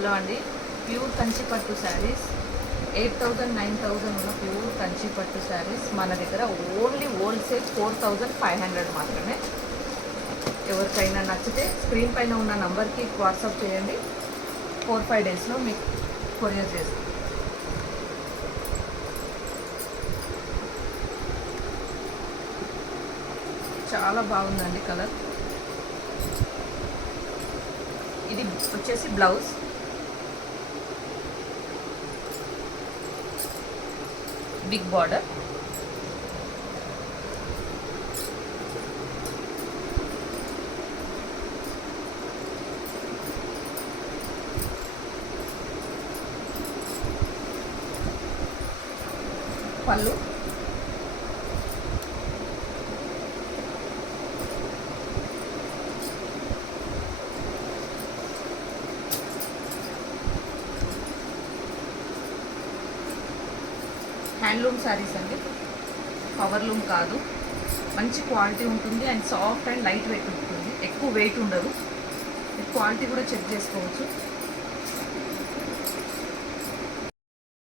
Hello అండి, pure కంచిపట్టు శారీస్ 8000 9000 ఉన్న pure కంచిపట్టు శారీస్ మన దగ్గర ఓన్లీ హోల్సేల్ 4500 మాత్రమే. ఎవరికైనా నచ్చితే స్క్రీన్ పైన ఉన్న నంబర్కి వాట్సాప్ చేయండి, 4-5 డేస్లో మీకు కొరియర్ చేస్తాం. చాలా బాగుందండి కలర్. ఇది వచ్చేసి బ్లౌజ్, బిగ్ బార్డర్, పళ్ళు, హ్యాండ్లూమ్ శారీస్ అండి, పవర్లూమ్ కాదు. మంచి క్వాలిటీ ఉంటుంది and soft and light weight ఉంటుంది, ఎక్కువ వెయిట్ ఉండదు. క్వాలిటీ కూడా చెక్ చేసుకోవచ్చు.